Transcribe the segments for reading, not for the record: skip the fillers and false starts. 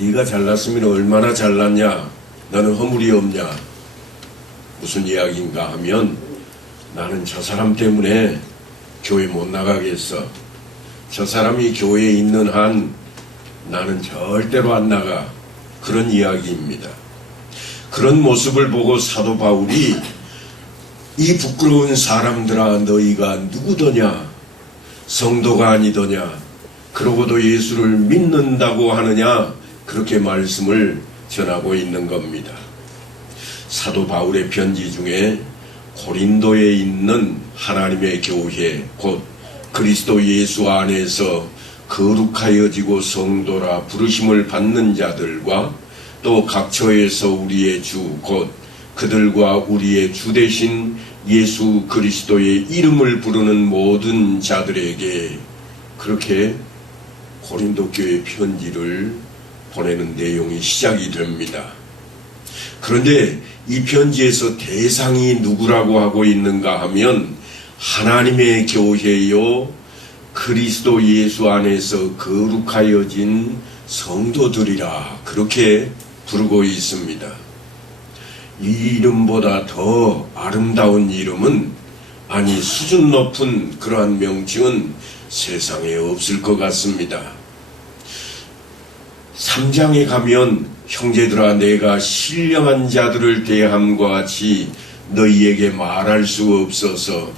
네가 잘났으면 얼마나 잘났냐? 너는 허물이 없냐? 무슨 이야기인가 하면 나는 저 사람 때문에 교회 못 나가겠어. 저 사람이 교회에 있는 한 나는 절대로 안 나가. 그런 이야기입니다. 그런 모습을 보고 사도 바울이 이 부끄러운 사람들아 너희가 누구더냐? 성도가 아니더냐? 그러고도 예수를 믿는다고 하느냐? 그렇게 말씀을 전하고 있는 겁니다. 사도 바울의 편지 중에 고린도에 있는 하나님의 교회 곧 그리스도 예수 안에서 거룩하여지고 성도라 부르심을 받는 자들과 또 각처에서 우리의 주 곧 그들과 우리의 주 되신 예수 그리스도의 이름을 부르는 모든 자들에게 그렇게 고린도 교회 편지를 보내는 내용이 시작이 됩니다. 그런데 이 편지에서 대상이 누구라고 하고 있는가 하면 하나님의 교회요 그리스도 예수 안에서 거룩하여진 성도들이라 그렇게 부르고 있습니다. 이 이름보다 더 아름다운 이름은 아니 수준 높은 그러한 명칭은 세상에 없을 것 같습니다. 3장에 가면 형제들아 내가 신령한 자들을 대함과 같이 너희에게 말할 수 없어서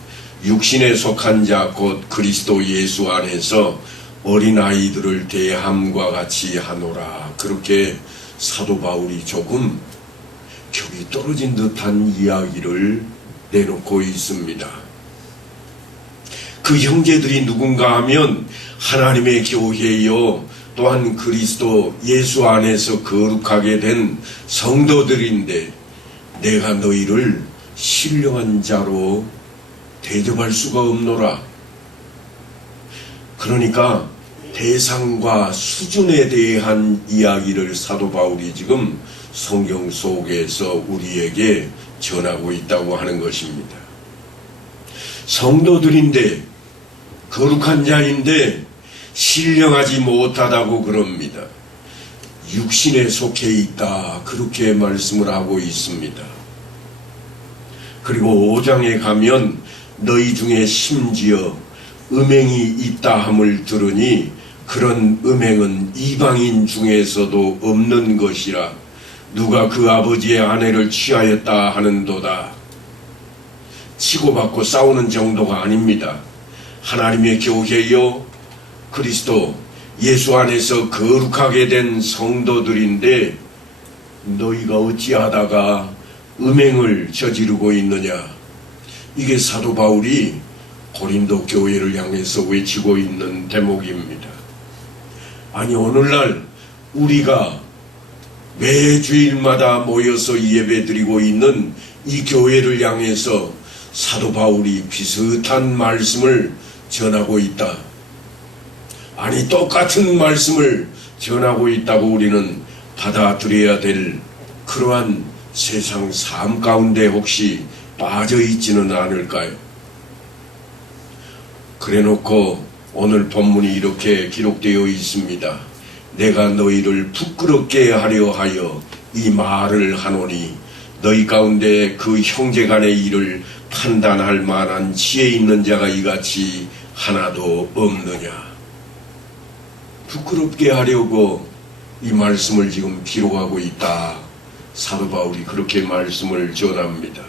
육신에 속한 자 곧 그리스도 예수 안에서 어린아이들을 대함과 같이 하노라. 그렇게 사도 바울이 조금 격이 떨어진 듯한 이야기를 내놓고 있습니다. 그 형제들이 누군가 하면 하나님의 교회요 또한 그리스도 예수 안에서 거룩하게 된 성도들인데 내가 너희를 신령한 자로 대접할 수가 없노라. 그러니까 대상과 수준에 대한 이야기를 사도 바울이 지금 성경 속에서 우리에게 전하고 있다고 하는 것입니다. 성도들인데 거룩한 자인데 신령하지 못하다고 그럽니다. 육신에 속해 있다 그렇게 말씀을 하고 있습니다. 그리고 5장에 가면 너희 중에 심지어 음행이 있다 함을 들으니 그런 음행은 이방인 중에서도 없는 것이라 누가 그 아버지의 아내를 취하였다 하는도다. 치고받고 싸우는 정도가 아닙니다. 하나님의 교회요 그리스도 예수 안에서 거룩하게 된 성도들인데 너희가 어찌하다가 음행을 저지르고 있느냐. 이게 사도 바울이 고린도 교회를 향해서 외치고 있는 대목입니다. 아니 오늘날 우리가 매 주일마다 모여서 예배드리고 있는 이 교회를 향해서 사도 바울이 비슷한 말씀을 전하고 있다. 아니 똑같은 말씀을 전하고 있다고 우리는 받아들여야 될 그러한 세상 삶 가운데 혹시 빠져 있지는 않을까요? 그래놓고 오늘 본문이 이렇게 기록되어 있습니다. 내가 너희를 부끄럽게 하려 하여 이 말을 하노니 너희 가운데 그 형제간의 일을 판단할 만한 지혜 있는 자가 이같이 하나도 없느냐. 부끄럽게 하려고 이 말씀을 지금 기록하고 있다. 사도 바울이 그렇게 말씀을 전합니다.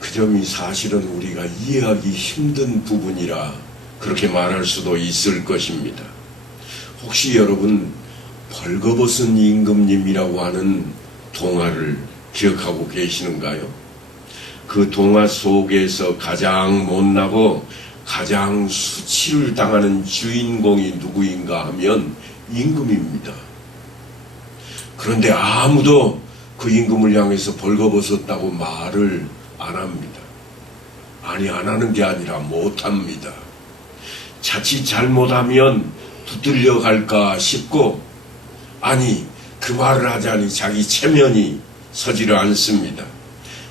그 점이 사실은 우리가 이해하기 힘든 부분이라 그렇게 말할 수도 있을 것입니다. 혹시 여러분 벌거벗은 임금님이라고 하는 동화를 기억하고 계시는가요? 그 동화 속에서 가장 못나고 가장 수치를 당하는 주인공이 누구인가 하면 임금입니다. 그런데 아무도 그 임금을 향해서 벌거벗었다고 말을 안 합니다. 아니 안 하는 게 아니라 못합니다. 자칫 잘못하면 붙들려 갈까 싶고 아니 그 말을 하자니 자기 체면이 서지를 않습니다.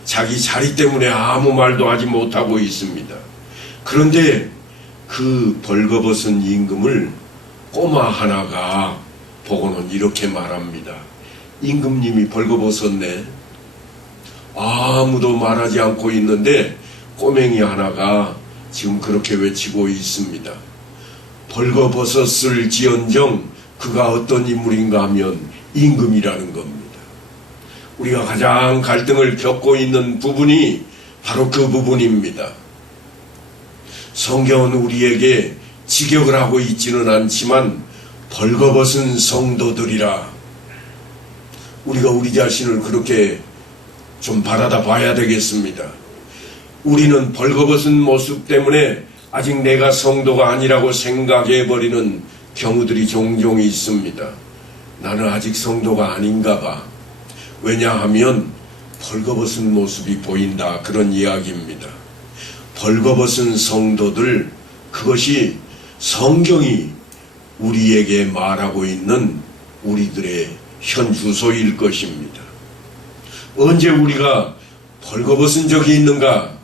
자기 자리 때문에 아무 말도 하지 못하고 있습니다. 그런데 그 벌거벗은 임금을 꼬마 하나가 보고는 이렇게 말합니다. 임금님이 벌거벗었네. 아무도 말하지 않고 있는데 꼬맹이 하나가 지금 그렇게 외치고 있습니다. 벌거벗었을 지언정 그가 어떤 인물인가 하면 임금이라는 겁니다. 우리가 가장 갈등을 겪고 있는 부분이 바로 그 부분입니다. 성경은 우리에게 직역을 하고 있지는 않지만 벌거벗은 성도들이라, 우리가 우리 자신을 그렇게 좀 바라다 봐야 되겠습니다. 우리는 벌거벗은 모습 때문에 아직 내가 성도가 아니라고 생각해버리는 경우들이 종종 있습니다. 나는 아직 성도가 아닌가 봐. 왜냐하면 벌거벗은 모습이 보인다, 그런 이야기입니다. 벌거벗은 성도들, 그것이 성경이 우리에게 말하고 있는 우리들의 현 주소일 것입니다. 언제 우리가 벌거벗은 적이 있는가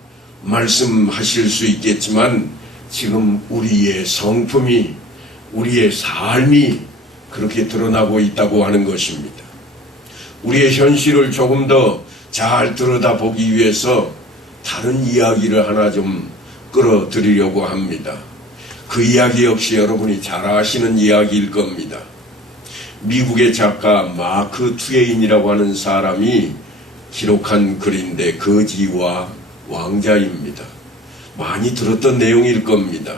말씀하실 수 있겠지만 지금 우리의 성품이, 우리의 삶이 그렇게 드러나고 있다고 하는 것입니다. 우리의 현실을 조금 더 잘 들여다보기 위해서 다른 이야기를 하나 좀 끌어드리려고 합니다. 그 이야기 역시 여러분이 잘 아시는 이야기일 겁니다. 미국의 작가 마크 트웨인이라고 하는 사람이 기록한 글인데, 거지와 왕자입니다. 많이 들었던 내용일 겁니다.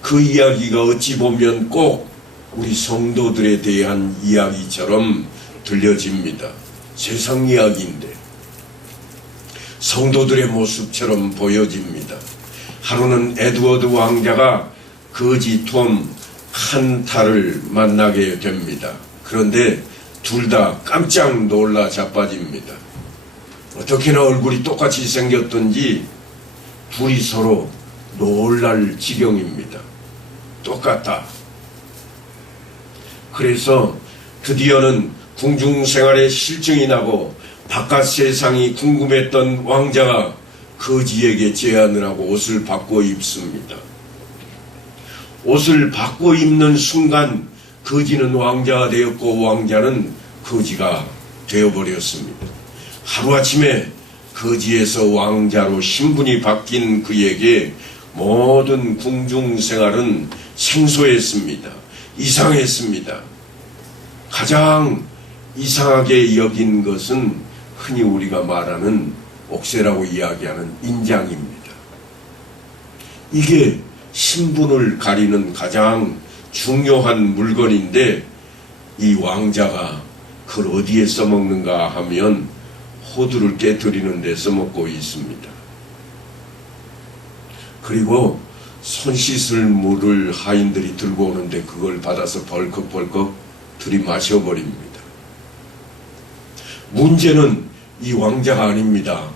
그 이야기가 어찌 보면 꼭 우리 성도들에 대한 이야기처럼 들려집니다. 세상 이야기인데 성도들의 모습처럼 보여집니다. 하루는 에드워드 왕자가 거지 톰 칸타를 만나게 됩니다. 그런데 둘 다 깜짝 놀라 자빠집니다. 어떻게나 얼굴이 똑같이 생겼던지 둘이 서로 놀랄 지경입니다. 똑같다. 그래서 드디어는 궁중생활에 실증이 나고 바깥 세상이 궁금했던 왕자가 거지에게 제안을 하고 옷을 바꿔 입습니다. 옷을 바꿔 입는 순간 거지는 왕자가 되었고 왕자는 거지가 되어버렸습니다. 하루아침에 거지에서 왕자로 신분이 바뀐 그에게 모든 궁중생활은 생소했습니다. 이상했습니다. 가장 이상하게 여긴 것은 흔히 우리가 말하는 옥새라고 이야기하는 인장입니다. 이게 신분을 가리는 가장 중요한 물건인데 이 왕자가 그걸 어디에 써먹는가 하면 호두를 깨뜨리는 데 써먹고 있습니다. 그리고 손 씻을 물을 하인들이 들고 오는데 그걸 받아서 벌컥벌컥 들이마셔버립니다. 문제는 이 왕자가 아닙니다.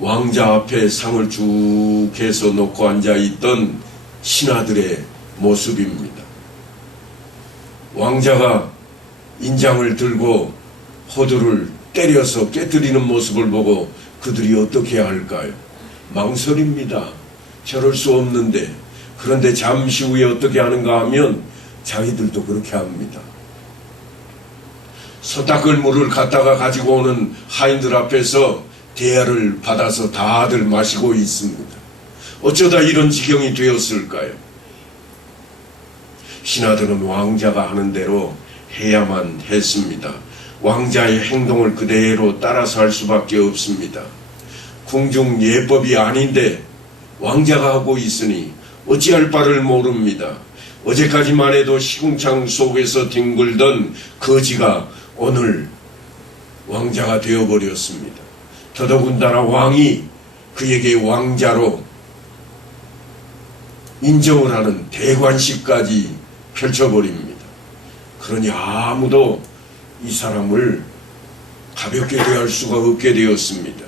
왕자 앞에 상을 쭉 해서 놓고 앉아있던 신하들의 모습입니다. 왕자가 인장을 들고 호두를 때려서 깨뜨리는 모습을 보고 그들이 어떻게 할까요? 망설입니다. 저럴 수 없는데. 그런데 잠시 후에 어떻게 하는가 하면 자기들도 그렇게 합니다. 소 닦을 물을 갖다가 가지고 오는 하인들 앞에서 대야를 받아서 다들 마시고 있습니다. 어쩌다 이런 지경이 되었을까요? 신하들은 왕자가 하는 대로 해야만 했습니다. 왕자의 행동을 그대로 따라서 할 수밖에 없습니다. 궁중 예법이 아닌데 왕자가 하고 있으니 어찌할 바를 모릅니다. 어제까지만 해도 시궁창 속에서 뒹굴던 거지가 오늘 왕자가 되어버렸습니다. 더더군다나 왕이 그에게 왕자로 인정을 하는 대관식까지 펼쳐버립니다. 그러니 아무도 이 사람을 가볍게 대할 수가 없게 되었습니다.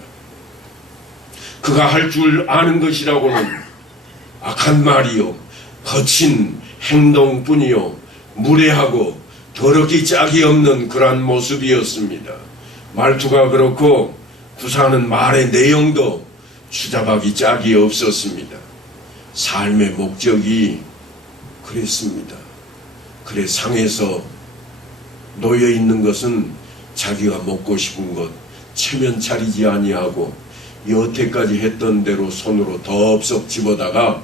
그가 할 줄 아는 것이라고는 악한 말이요, 거친 행동뿐이요, 무례하고 더럽기 짝이 없는 그러한 모습이었습니다. 말투가 그렇고 구사하는 말의 내용도 추잡하기 짝이 없었습니다. 삶의 목적이 그랬습니다. 그래 상에서 놓여 있는 것은 자기가 먹고 싶은 것 체면 차리지 아니하고 여태까지 했던 대로 손으로 덥석 집어다가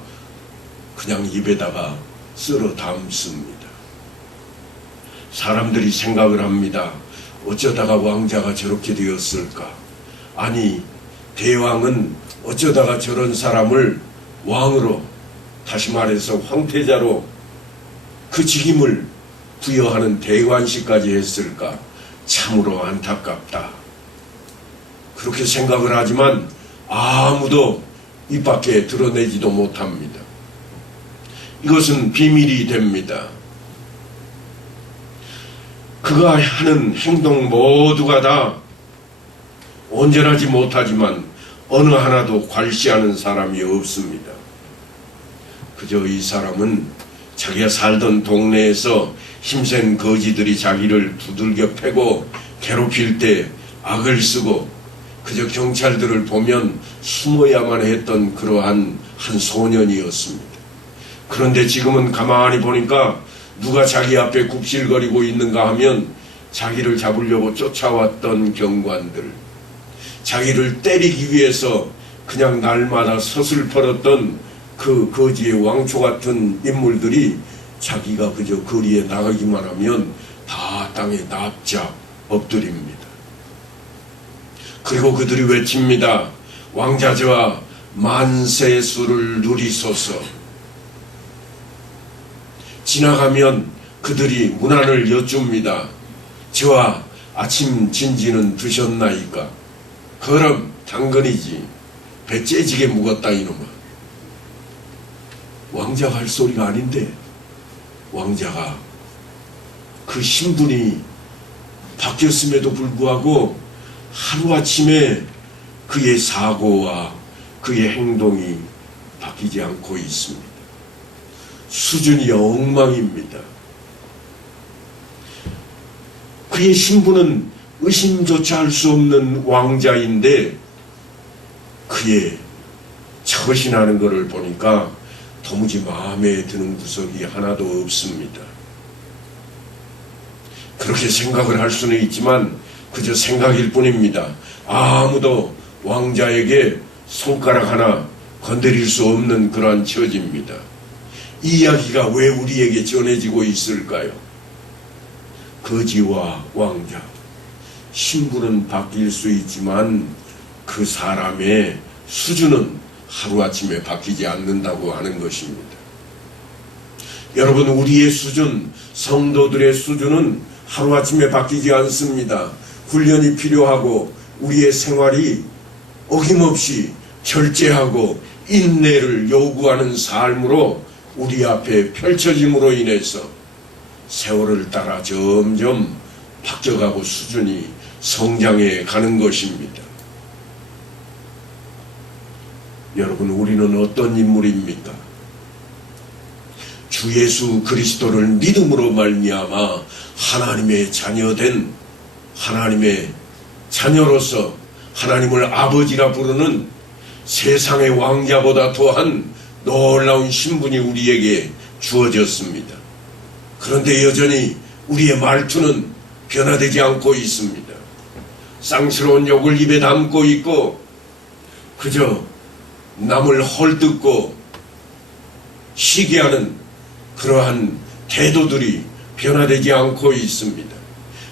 그냥 입에다가 쓸어 담습니다. 사람들이 생각을 합니다. 어쩌다가 왕자가 저렇게 되었을까? 아니, 대왕은 어쩌다가 저런 사람을 왕으로, 다시 말해서 황태자로 그 직임을 부여하는 대관식까지 했을까? 참으로 안타깝다. 그렇게 생각을 하지만 아무도 입 밖에 드러내지도 못합니다. 이것은 비밀이 됩니다. 그가 하는 행동 모두가 다 온전하지 못하지만 어느 하나도 괄시하는 사람이 없습니다. 그저 이 사람은 자기가 살던 동네에서 힘센 거지들이 자기를 두들겨 패고 괴롭힐 때 악을 쓰고 그저 경찰들을 보면 숨어야만 했던 그러한 한 소년이었습니다. 그런데 지금은 가만히 보니까 누가 자기 앞에 굽실거리고 있는가 하면 자기를 잡으려고 쫓아왔던 경관들, 자기를 때리기 위해서 그냥 날마다 서슬퍼렀던 그 거지의 왕초 같은 인물들이 자기가 그저 거리에 나가기만 하면 다 땅에 납작 엎드립니다. 그리고 그들이 외칩니다. 왕자저와 만세수를 누리소서. 지나가면 그들이 문안을 여쭙니다. 저와 아침 진지는 드셨나이까? 그럼 당근이지. 배 째지게 묵었다 이놈아. 왕자가 할 소리가 아닌데 왕자가 그 신분이 바뀌었음에도 불구하고 하루아침에 그의 사고와 그의 행동이 바뀌지 않고 있습니다. 수준이 엉망입니다. 그의 신분은 의심조차 할 수 없는 왕자인데 그의 처신하는 것을 보니까 도무지 마음에 드는 구석이 하나도 없습니다. 그렇게 생각을 할 수는 있지만 그저 생각일 뿐입니다. 아무도 왕자에게 손가락 하나 건드릴 수 없는 그러한 처지입니다. 이 이야기가 왜 우리에게 전해지고 있을까요? 거지와 왕자, 신분은 바뀔 수 있지만 그 사람의 수준은 하루아침에 바뀌지 않는다고 하는 것입니다. 여러분, 우리의 수준, 성도들의 수준은 하루아침에 바뀌지 않습니다. 훈련이 필요하고 우리의 생활이 어김없이 절제하고 인내를 요구하는 삶으로 우리 앞에 펼쳐짐으로 인해서 세월을 따라 점점 바뀌어가고 수준이 성장해 가는 것입니다. 여러분, 우리는 어떤 인물입니까? 주 예수 그리스도를 믿음으로 말미암아 하나님의 자녀된 하나님의 자녀로서 하나님을 아버지라 부르는 세상의 왕자보다 더한 놀라운 신분이 우리에게 주어졌습니다. 그런데 여전히 우리의 말투는 변화되지 않고 있습니다. 쌍스러운 욕을 입에 담고 있고 그저 남을 헐뜯고 시기하는 그러한 태도들이 변화되지 않고 있습니다.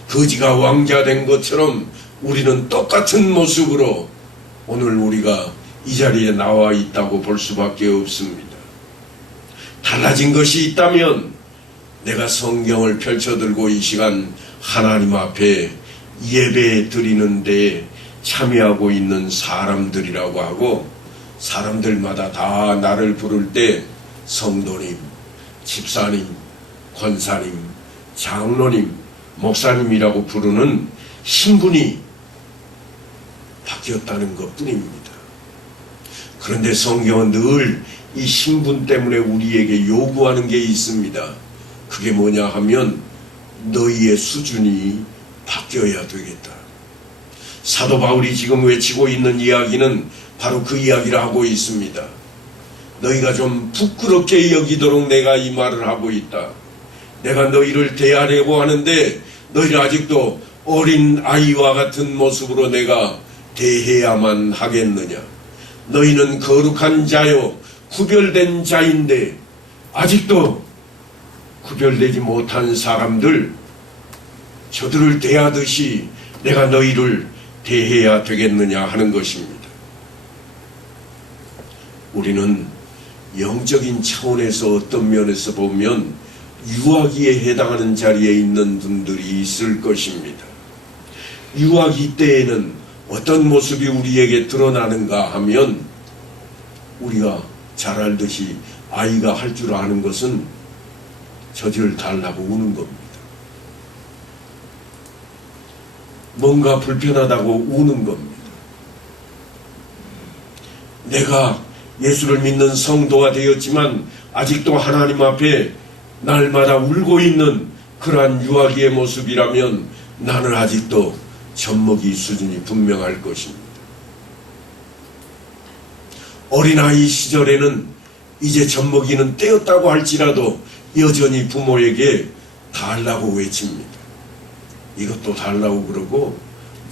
거지가 왕자 된 것처럼 우리는 똑같은 모습으로 오늘 우리가 이 자리에 나와 있다고 볼 수밖에 없습니다. 달라진 것이 있다면 내가 성경을 펼쳐들고 이 시간 하나님 앞에 예배 드리는데 참여하고 있는 사람들이라고 하고 사람들마다 다 나를 부를 때 성도님, 집사님, 권사님, 장로님, 목사님이라고 부르는 신분이 바뀌었다는 것뿐입니다. 그런데 성경은 늘 이 신분 때문에 우리에게 요구하는 게 있습니다. 그게 뭐냐 하면 너희의 수준이 바뀌어야 되겠다. 사도 바울이 지금 외치고 있는 이야기는 바로 그 이야기를 하고 있습니다. 너희가 좀 부끄럽게 여기도록 내가 이 말을 하고 있다. 내가 너희를 대하려고 하는데 너희를 아직도 어린 아이와 같은 모습으로 내가 대해야만 하겠느냐. 너희는 거룩한 자요 구별된 자인데 아직도 구별되지 못한 사람들, 저들을 대하듯이 내가 너희를 대해야 되겠느냐 하는 것입니다. 우리는 영적인 차원에서 어떤 면에서 보면 유아기에 해당하는 자리에 있는 분들이 있을 것입니다. 유아기 때에는 어떤 모습이 우리에게 드러나는가 하면 우리가 잘 알듯이 아이가 할 줄 아는 것은 젖을 달라고 우는 겁니다. 뭔가 불편하다고 우는 겁니다. 내가 예수를 믿는 성도가 되었지만 아직도 하나님 앞에 날마다 울고 있는 그러한 유아기의 모습이라면 나는 아직도 젖먹이 수준이 분명할 것입니다. 어린아이 시절에는 이제 젖먹이는 때였다고 할지라도 여전히 부모에게 달라고 외칩니다. 이것도 달라고 그러고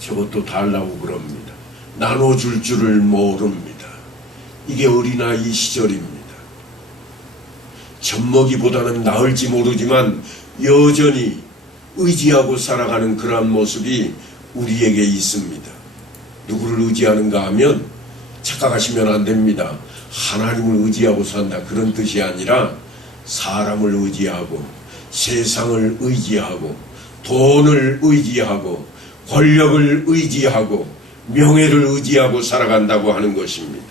저것도 달라고 그럽니다. 나눠줄 줄을 모릅니다. 이게 어린아이 시절입니다. 젖먹이보다는 나을지 모르지만 여전히 의지하고 살아가는 그러한 모습이 우리에게 있습니다. 누구를 의지하는가 하면 착각하시면 안 됩니다. 하나님을 의지하고 산다 그런 뜻이 아니라 사람을 의지하고 세상을 의지하고 돈을 의지하고 권력을 의지하고 명예를 의지하고 살아간다고 하는 것입니다.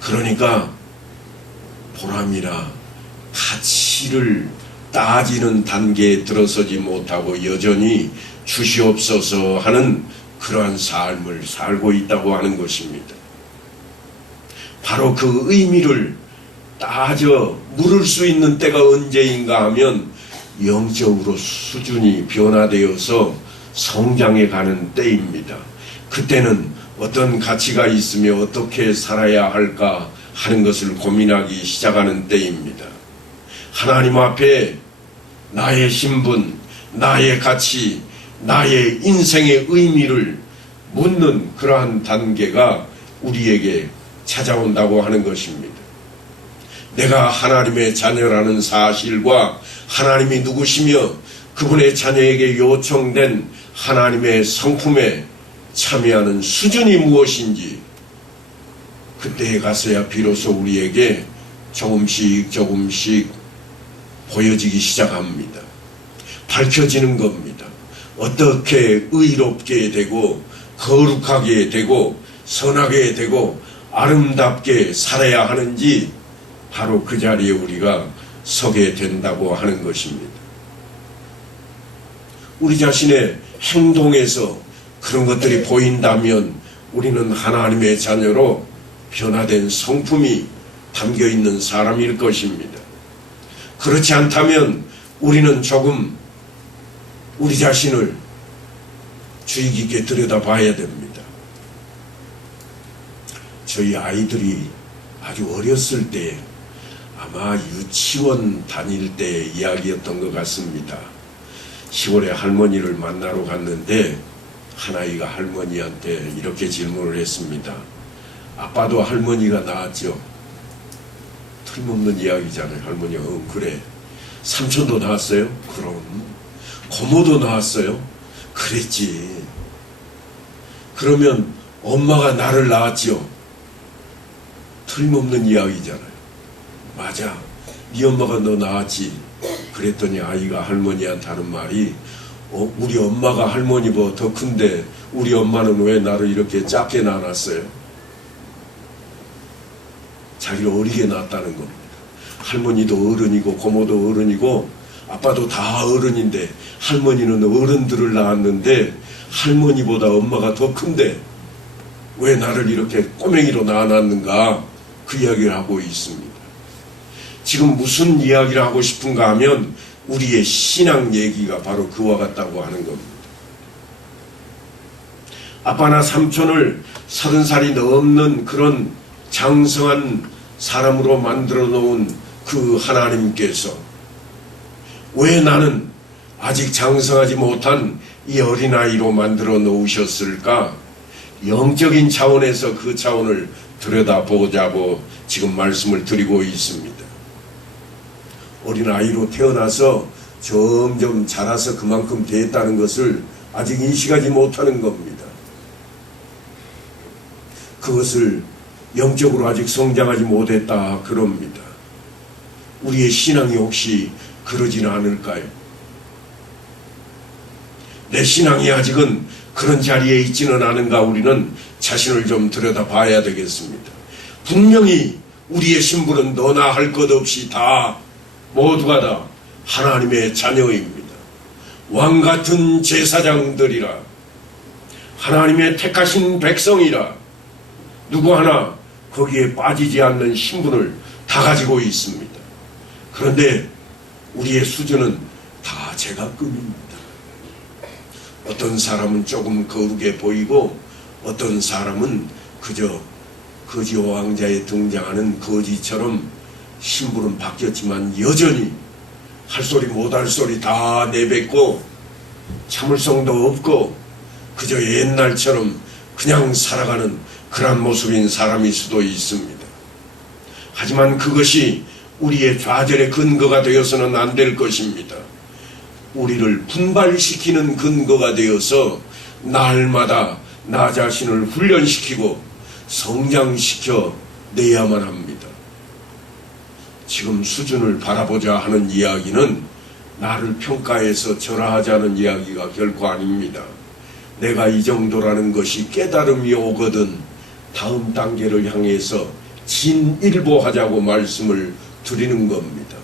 그러니까 보람이나 가치를 따지는 단계에 들어서지 못하고 여전히 주시옵소서 하는 그러한 삶을 살고 있다고 하는 것입니다. 바로 그 의미를 따져 물을 수 있는 때가 언제인가 하면 영적으로 수준이 변화되어서 성장해 가는 때입니다. 그때는 어떤 가치가 있으며 어떻게 살아야 할까 하는 것을 고민하기 시작하는 때입니다. 하나님 앞에 나의 신분, 나의 가치, 나의 인생의 의미를 묻는 그러한 단계가 우리에게 찾아온다고 하는 것입니다. 내가 하나님의 자녀라는 사실과 하나님이 누구시며 그분의 자녀에게 요청된 하나님의 성품에 참여하는 수준이 무엇인지 그때에 가서야 비로소 우리에게 조금씩 보여지기 시작합니다. 밝혀지는 겁니다. 어떻게 의롭게 되고 거룩하게 되고 선하게 되고 아름답게 살아야 하는지 바로 그 자리에 우리가 서게 된다고 하는 것입니다. 우리 자신의 행동에서 그런 것들이 보인다면 우리는 하나님의 자녀로 변화된 성품이 담겨있는 사람일 것입니다. 그렇지 않다면 우리는 조금 우리 자신을 주의 깊게 들여다봐야 됩니다. 저희 아이들이 아주 어렸을 때 아마 유치원 다닐 때 이야기였던 것 같습니다. 시골에 할머니를 만나러 갔는데 한 아이가 할머니한테 이렇게 질문을 했습니다. 아빠도 할머니가 낳았죠? 틀림없는 이야기잖아요. 할머니가 그래. 삼촌도 낳았어요? 그럼. 고모도 낳았어요? 그랬지. 그러면 엄마가 나를 낳았죠? 틀림없는 이야기잖아요. 맞아. 네 엄마가 너 낳았지. 그랬더니 아이가 할머니한테 하는 말이 우리 엄마가 할머니보다 더 큰데 우리 엄마는 왜 나를 이렇게 작게 낳았어요? 자기를 어리게 낳았다는 겁니다. 할머니도 어른이고 고모도 어른이고 아빠도 다 어른인데 할머니는 어른들을 낳았는데 할머니보다 엄마가 더 큰데 왜 나를 이렇게 꼬맹이로 낳아놨는가 그 이야기를 하고 있습니다. 지금 무슨 이야기를 하고 싶은가 하면 우리의 신앙 얘기가 바로 그와 같다고 하는 겁니다. 아빠나 삼촌을 30살이 넘는 그런 장성한 사람으로 만들어 놓은 그 하나님께서 왜 나는 아직 장성하지 못한 이 어린아이로 만들어 놓으셨을까? 영적인 차원에서 그 차원을 들여다보자고 지금 말씀을 드리고 있습니다. 어린아이로 태어나서 점점 자라서 그만큼 됐다는 것을 아직 인식하지 못하는 겁니다. 그것을 영적으로 아직 성장하지 못했다 그럽니다. 우리의 신앙이 혹시 그러지는 않을까요? 내 신앙이 아직은 그런 자리에 있지는 않은가 우리는 자신을 좀 들여다봐야 되겠습니다. 분명히 우리의 신분은 너나 할 것 없이 다 모두가 다 하나님의 자녀입니다. 왕같은 제사장들이라 하나님의 택하신 백성이라 누구 하나 거기에 빠지지 않는 신분을 다 가지고 있습니다. 그런데 우리의 수준은 다 제각급입니다. 어떤 사람은 조금 거룩해 보이고 어떤 사람은 그저 거지 왕자에 등장하는 거지처럼 신분은 바뀌었지만 여전히 할 소리 못할 소리 다 내뱉고 참을성도 없고 그저 옛날처럼 그냥 살아가는 그런 모습인 사람일 수도 있습니다. 하지만 그것이 우리의 좌절의 근거가 되어서는 안 될 것입니다. 우리를 분발시키는 근거가 되어서 날마다 나 자신을 훈련시키고 성장시켜 내야만 합니다. 지금 수준을 바라보자 하는 이야기는 나를 평가해서 절하하자는 이야기가 결코 아닙니다. 내가 이 정도라는 것이 깨달음이 오거든 다음 단계를 향해서 진일보하자고 말씀을 드리는 겁니다.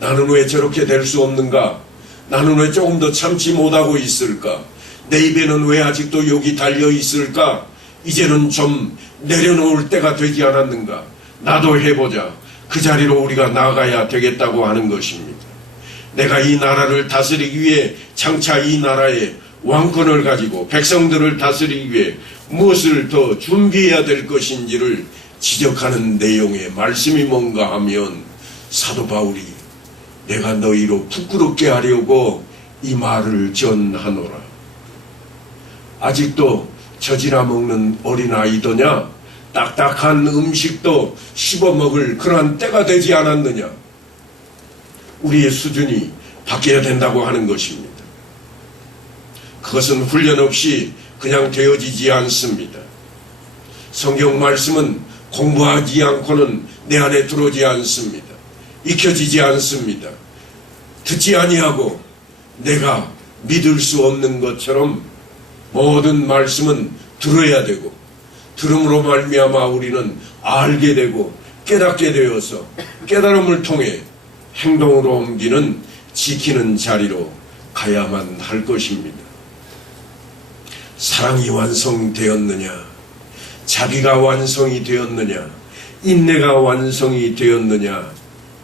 나는 왜 저렇게 될 수 없는가? 나는 왜 조금 더 참지 못하고 있을까? 내 입에는 왜 아직도 욕이 달려 있을까? 이제는 좀 내려놓을 때가 되지 않았는가? 나도 해보자. 그 자리로 우리가 나가야 되겠다고 하는 것입니다. 내가 이 나라를 다스리기 위해 장차 이 나라의 왕권을 가지고 백성들을 다스리기 위해 무엇을 더 준비해야 될 것인지를 지적하는 내용의 말씀이 뭔가 하면 사도 바울이 내가 너희로 부끄럽게 하려고 이 말을 전하노라. 아직도 젖이나 먹는 어린아이더냐? 딱딱한 음식도 씹어먹을 그러한 때가 되지 않았느냐? 우리의 수준이 바뀌어야 된다고 하는 것입니다. 그것은 훈련 없이 그냥 되어지지 않습니다. 성경 말씀은 공부하지 않고는 내 안에 들어오지 않습니다. 익혀지지 않습니다. 듣지 아니하고 내가 믿을 수 없는 것처럼 모든 말씀은 들어야 되고 들음으로 말미암아 우리는 알게 되고 깨닫게 되어서 깨달음을 통해 행동으로 옮기는 지키는 자리로 가야만 할 것입니다. 사랑이 완성되었느냐? 자비가 완성이 되었느냐? 인내가 완성이 되었느냐?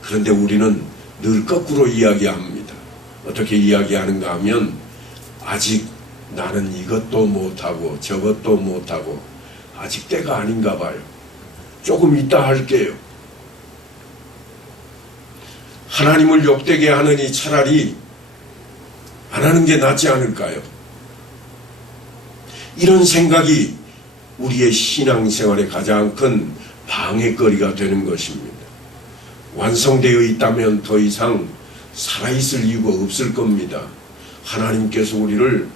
그런데 우리는 늘 거꾸로 이야기합니다. 어떻게 이야기하는가 하면 아직 나는 이것도 못하고 저것도 못하고 아직 때가 아닌가 봐요. 조금 이따 할게요. 하나님을 욕되게 하느니 차라리 안 하는 게 낫지 않을까요? 이런 생각이 우리의 신앙생활의 가장 큰 방해거리가 되는 것입니다. 완성되어 있다면 더 이상 살아있을 이유가 없을 겁니다. 하나님께서 우리를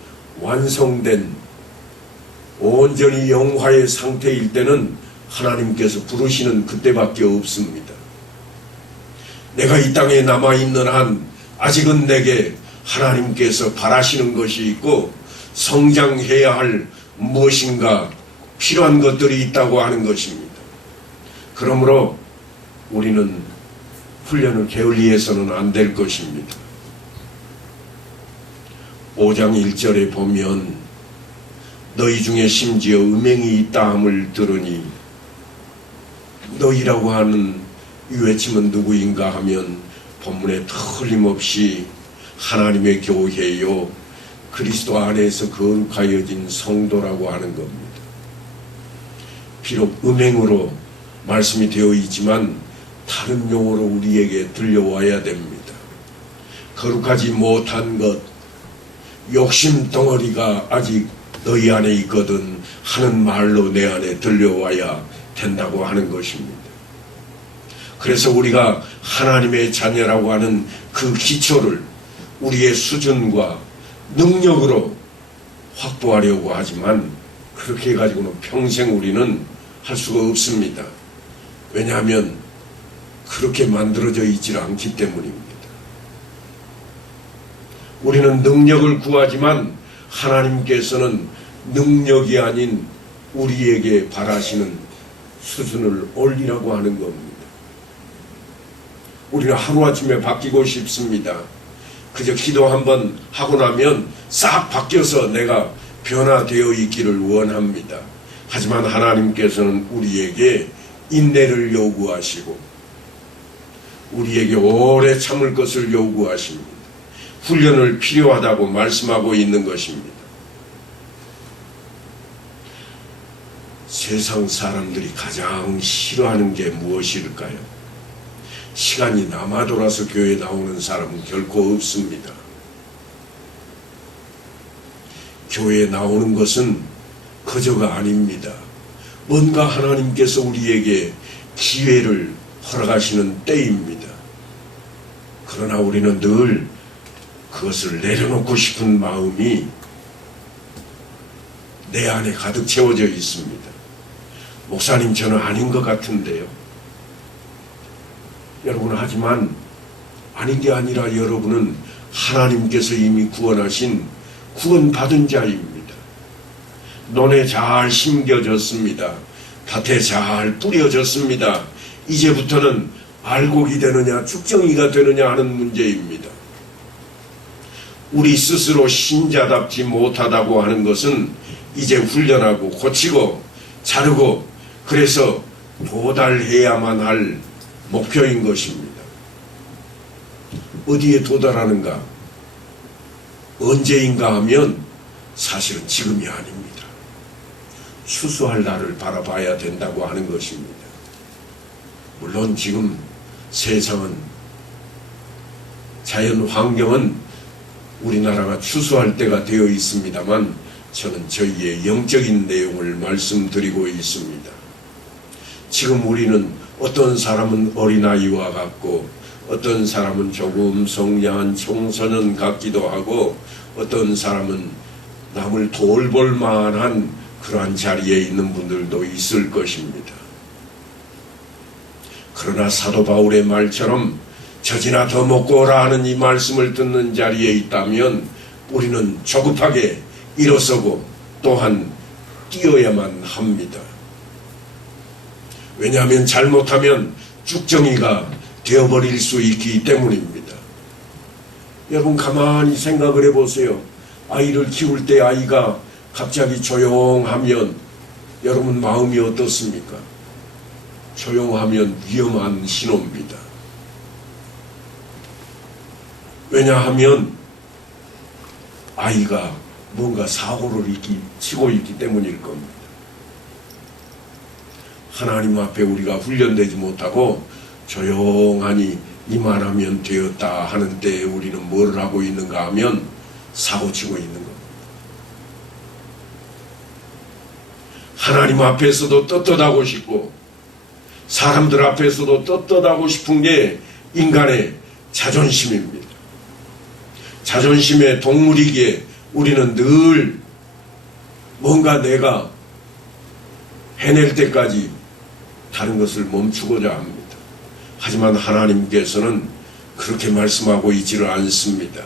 완성된 온전히 영화의 상태일 때는 하나님께서 부르시는 그때밖에 없습니다. 내가 이 땅에 남아있는 한 아직은 내게 하나님께서 바라시는 것이 있고 성장해야 할 무엇인가 필요한 것들이 있다고 하는 것입니다. 그러므로 우리는 훈련을 게을리해서는 안 될 것입니다. 5장 1절에 보면 너희 중에 심지어 음행이 있다 함을 들으니 너희라고 하는 이 외침은 누구인가 하면 본문에 틀림없이 하나님의 교회요 그리스도 안에서 거룩하여진 성도라고 하는 겁니다. 비록 음행으로 말씀이 되어 있지만 다른 용어로 우리에게 들려와야 됩니다. 거룩하지 못한 것, 욕심 덩어리가 아직 너희 안에 있거든 하는 말로 내 안에 들려와야 된다고 하는 것입니다. 그래서 우리가 하나님의 자녀라고 하는 그 기초를 우리의 수준과 능력으로 확보하려고 하지만 그렇게 해가지고는 평생 우리는 할 수가 없습니다. 왜냐하면 그렇게 만들어져 있지 않기 때문입니다. 우리는 능력을 구하지만 하나님께서는 능력이 아닌 우리에게 바라시는 수준을 올리라고 하는 겁니다. 우리는 하루아침에 바뀌고 싶습니다. 그저 기도 한번 하고 나면 싹 바뀌어서 내가 변화되어 있기를 원합니다. 하지만 하나님께서는 우리에게 인내를 요구하시고 우리에게 오래 참을 것을 요구하십니다. 훈련을 필요하다고 말씀하고 있는 것입니다. 세상 사람들이 가장 싫어하는 게 무엇일까요? 시간이 남아 돌아서 교회에 나오는 사람은 결코 없습니다. 교회에 나오는 것은 거저가 아닙니다. 뭔가 하나님께서 우리에게 기회를 허락하시는 때입니다. 그러나 우리는 늘 그것을 내려놓고 싶은 마음이 내 안에 가득 채워져 있습니다. 목사님, 저는 아닌 것 같은데요. 여러분, 하지만 아닌 게 아니라 여러분은 하나님께서 이미 구원하신 구원받은 자입니다. 논에 잘 심겨졌습니다. 밭에 잘 뿌려졌습니다. 이제부터는 알곡이 되느냐 쭉정이가 되느냐 하는 문제입니다. 우리 스스로 신자답지 못하다고 하는 것은 이제 훈련하고 고치고 자르고 그래서 도달해야만 할 목표인 것입니다. 어디에 도달하는가? 언제인가 하면 사실은 지금이 아닙니다. 추수할 날을 바라봐야 된다고 하는 것입니다. 물론 지금 세상은, 자연 환경은 우리나라가 추수할 때가 되어 있습니다만 저는 저희의 영적인 내용을 말씀드리고 있습니다. 지금 우리는 어떤 사람은 어린아이와 같고 어떤 사람은 조금 성장한 청소년 같기도 하고 어떤 사람은 남을 돌볼 만한 그러한 자리에 있는 분들도 있을 것입니다. 그러나 사도 바울의 말처럼 젖이나 더 먹고 오라 하는 이 말씀을 듣는 자리에 있다면 우리는 조급하게 일어서고 또한 뛰어야만 합니다. 왜냐하면 잘못하면 쭉정이가 되어버릴 수 있기 때문입니다. 여러분, 가만히 생각을 해보세요. 아이를 키울 때 아이가 갑자기 조용하면 여러분 마음이 어떻습니까? 조용하면 위험한 신호입니다. 왜냐하면 아이가 뭔가 사고를 치고 있기 때문일 겁니다. 하나님 앞에 우리가 훈련되지 못하고 조용하니 이만하면 되었다 하는 때에 우리는 뭘 하고 있는가 하면 사고치고 있는 겁니다. 하나님 앞에서도 떳떳하고 싶고 사람들 앞에서도 떳떳하고 싶은 게 인간의 자존심입니다. 자존심의 동물이기에 우리는 늘 뭔가 내가 해낼 때까지 다른 것을 멈추고자 합니다. 하지만 하나님께서는 그렇게 말씀하고 있지를 않습니다.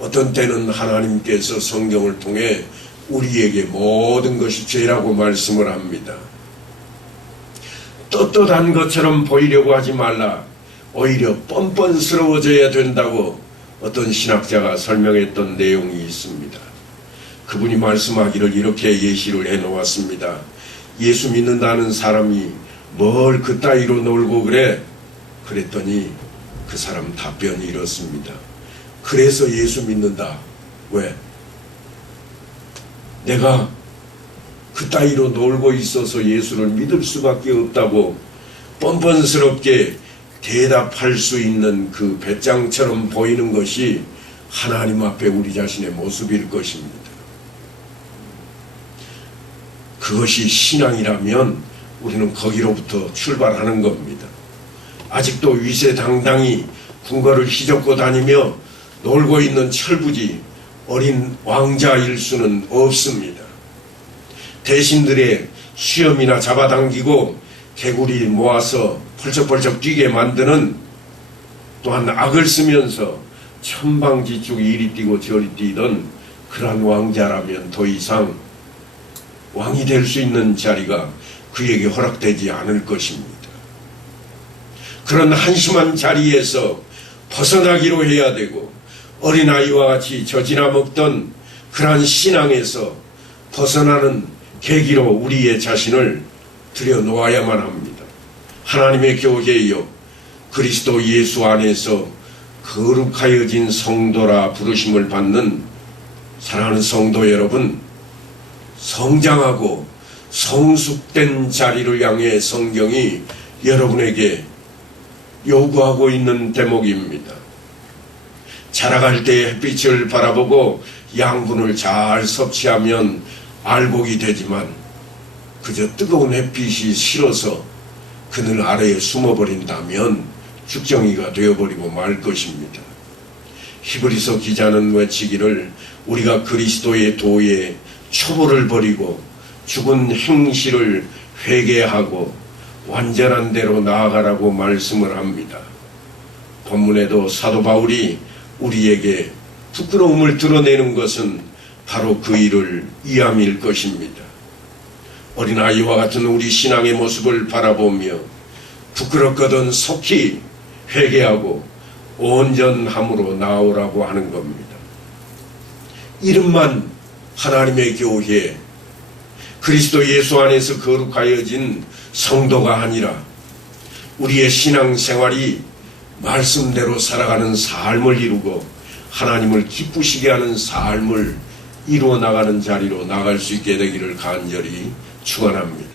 어떤 때는 하나님께서 성경을 통해 우리에게 모든 것이 죄라고 말씀을 합니다. 떳떳한 것처럼 보이려고 하지 말라. 오히려 뻔뻔스러워져야 된다고 어떤 신학자가 설명했던 내용이 있습니다. 그분이 말씀하기를 이렇게 예시를 해놓았습니다. 예수 믿는다는 사람이 뭘 그따위로 놀고 그래? 그랬더니 그 사람 답변이 이렇습니다. 그래서 예수 믿는다. 왜? 내가 그따위로 놀고 있어서 예수를 믿을 수밖에 없다고 뻔뻔스럽게 대답할 수 있는 그 배짱처럼 보이는 것이 하나님 앞에 우리 자신의 모습일 것입니다. 그것이 신앙이라면 우리는 거기로부터 출발하는 겁니다. 아직도 위세당당히 궁궐을 휘젓고 다니며 놀고 있는 철부지 어린 왕자일 수는 없습니다. 대신들의 시험이나 잡아당기고 개구리 모아서 펄쩍펄쩍 뛰게 만드는, 또한 악을 쓰면서 천방지축 이리 뛰고 저리 뛰던 그러한 왕자라면 더 이상 왕이 될 수 있는 자리가 그에게 허락되지 않을 것입니다. 그런 한심한 자리에서 벗어나기로 해야 되고, 어린아이와 같이 젖이나 먹던 그러한 신앙에서 벗어나는 계기로 우리의 자신을 들여놓아야만 합니다. 하나님의 교회여, 그리스도 예수 안에서 거룩하여진 성도라 부르심을 받는 사랑하는 성도 여러분, 성장하고 성숙된 자리를 향해 성경이 여러분에게 요구하고 있는 대목입니다. 자라갈 때 햇빛을 바라보고 양분을 잘 섭취하면 알곡이 되지만, 그저 뜨거운 햇빛이 싫어서 그늘 아래에 숨어버린다면 죽정이가 되어버리고 말 것입니다. 히브리서 기자는 외치기를, 우리가 그리스도의 도에 초보를 버리고 죽은 행실을 회개하고 완전한 대로 나아가라고 말씀을 합니다. 본문에도 사도 바울이 우리에게 부끄러움을 드러내는 것은 바로 그 일을 이함일 것입니다. 어린아이와 같은 우리 신앙의 모습을 바라보며 부끄럽거든 속히 회개하고 온전함으로 나오라고 하는 겁니다. 이름만 하나님의 교회, 그리스도 예수 안에서 거룩하여진 성도가 아니라 우리의 신앙생활이 말씀대로 살아가는 삶을 이루고 하나님을 기쁘시게 하는 삶을 이루어 나가는 자리로 나갈 수 있게 되기를 간절히 축원합니다.